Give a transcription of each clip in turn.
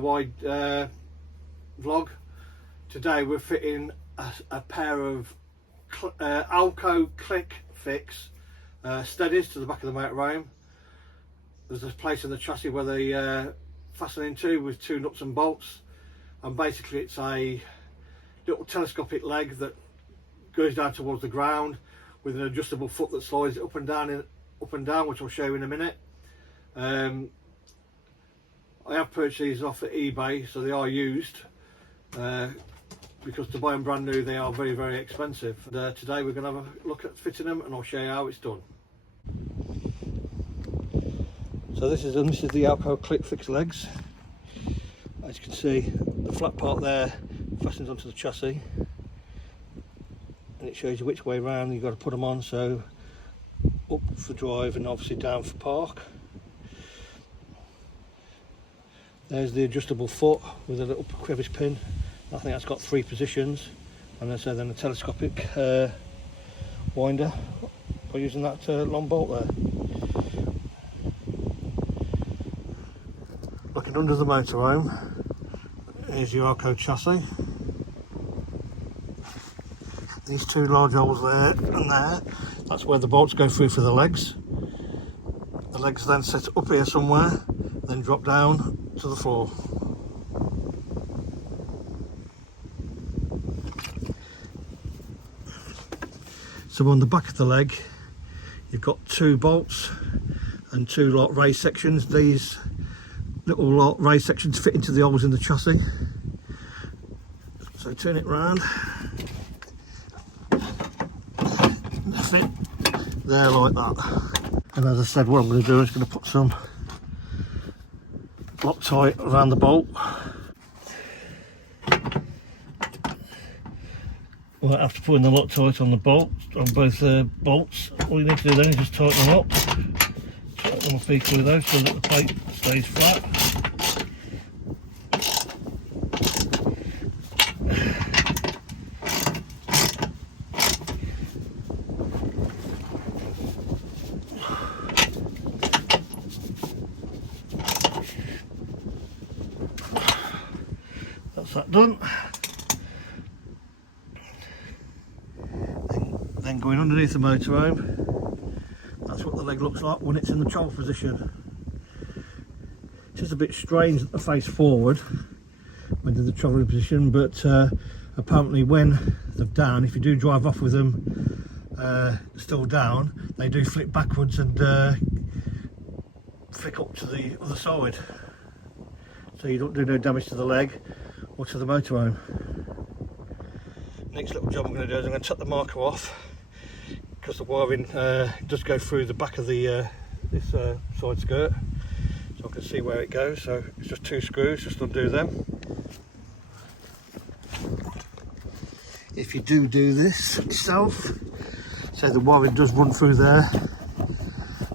DIY vlog. Today we're fitting a pair of Alko click fix steadies to the back of the motorhome. There's a place in the chassis where they fasten into with 2 nuts and bolts, and basically it's a little telescopic leg that goes down towards the ground with an adjustable foot that slides it up and down, which I'll show you in a minute. I have purchased these off at eBay, so they are used, because to buy them brand new they are very, very expensive. And, today we're going to have a look at fitting them, and I'll show you how it's done. So this is the Alko click fix legs. As you can see, the flat part there fastens onto the chassis, and it shows you which way around you've got to put them on, so up for drive and obviously down for park. There's the adjustable foot with a little crevice pin. I think that's got 3 positions, and as I said, then a telescopic winder by using that long bolt there. Looking under the motorhome, here's your Alko chassis. These 2 large holes there and there, that's where the bolts go through for the legs. The legs then sit up here somewhere, then drop down to the floor. So on the back of the leg you've got 2 bolts and 2 lot raised sections. These little lot raised sections fit into the holes in the chassis. So turn it round, fit there like that. And as I said, what I'm going to do is going to put some Loctite around the bolt. We'll have to put in the Loctite on the bolt, on both bolts. All you need to do then is just tighten them up, tighten them up equally though, so that the plate stays flat. That's that done. Then going underneath the motorhome, that's what the leg looks like when it's in the troll position. It is a bit strange at the face forward when in the travelling position, but apparently when they're down, if you do drive off with them still down, they do flip backwards and flick up to the other side, so you don't do no damage to the leg or to the motorhome. Next little job I'm going to do is I'm going to take the marker off, because the wiring does go through the back of the this side skirt, so I can see where it goes. So it's just 2 screws, just undo them. If you do this yourself, so the wiring does run through there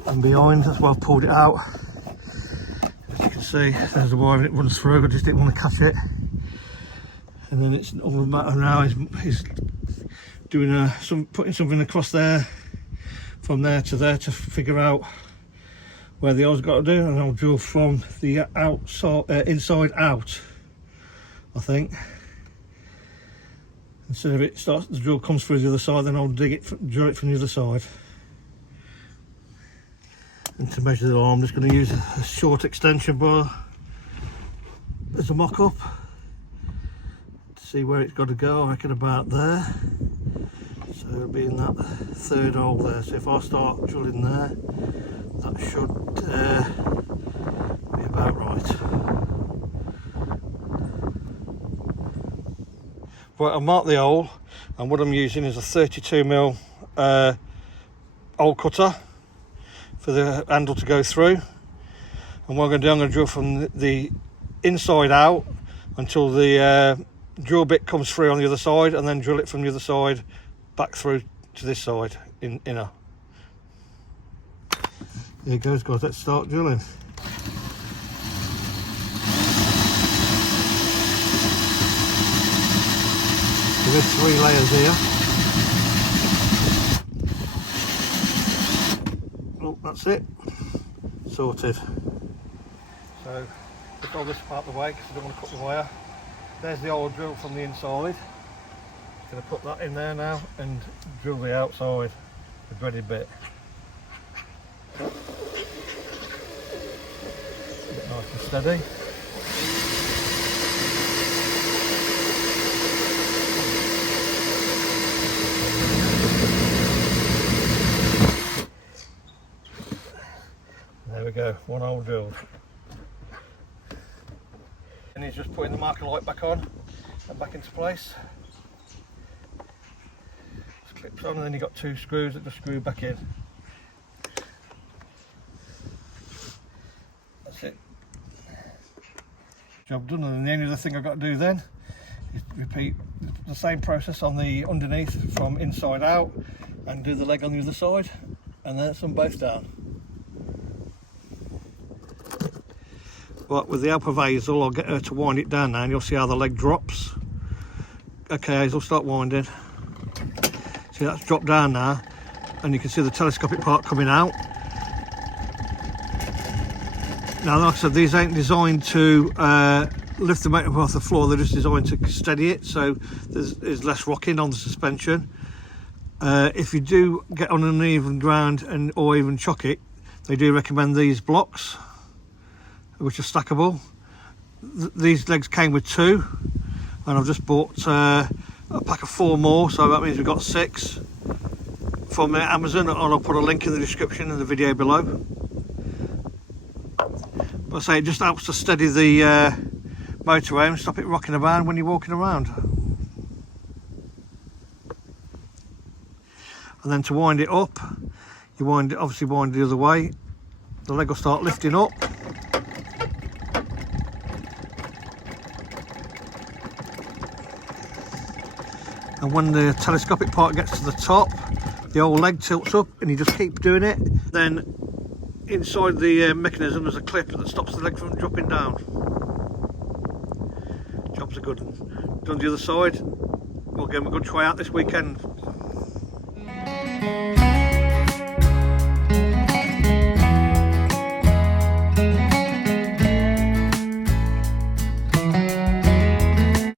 and behind, that's why I've pulled it out. As you can see, there's the wiring, it runs through. I just didn't want to catch it. And then it's all the matter now is doing putting something across there, from there to figure out where the hole's got to do, and I'll drill from the outside, inside out, I think. Instead of it starts, the drill comes through the other side, then I'll drill it from the other side. And to measure the hole, I'm just going to use a short extension bar as a mock-up. See where it's got to go, I reckon about there. So it'll be in that 3rd hole there. So if I start drilling there, that should be about right. Right, I've marked the hole, and what I'm using is a 32mm hole cutter for the handle to go through. And what I'm going to do, I'm going to drill from the inside out until the drill bit comes through on the other side, and then drill it from the other side back through to this side inner. There it goes, guys. Let's start drilling. There's 3 layers here. Oh, that's it, sorted. So Put all this part of the way because I don't want to cut the wire. There's the old drill from the inside. Going to put that in there now and drill the outside, the dreaded bit. A bit nice and steady. There we go, one hole drilled. And he's just putting the marker light back on and back into place. Just clips on, and then you've got 2 screws that just screw back in. That's it. Job done, and the only other thing I've got to do then is repeat the same process on the underneath from inside out and do the leg on the other side, and then it's them both down. Right, with the help of Hazel, I'll get her to wind it down now and you'll see how the leg drops. Okay Hazel, start winding. See, that's dropped down now and you can see the telescopic part coming out. Now like I said, these ain't designed to lift the motor off the floor, they're just designed to steady it, so there's less rocking on the suspension. If you do get on an uneven ground or even chock it, they do recommend these blocks, which are stackable. These legs came with 2 and I've just bought a pack of 4 more, so that means we've got 6 from Amazon, and I'll put a link in the description in the video below. But I say it just helps to steady the motorhome, stop it rocking around when you're walking around. And then to wind it up, you obviously wind it the other way. The leg will start lifting up. And when the telescopic part gets to the top, the old leg tilts up and you just keep doing it. Then inside the mechanism there's a clip that stops the leg from dropping down. Job's a good one. Done the other side. We'll give them a good try out this weekend.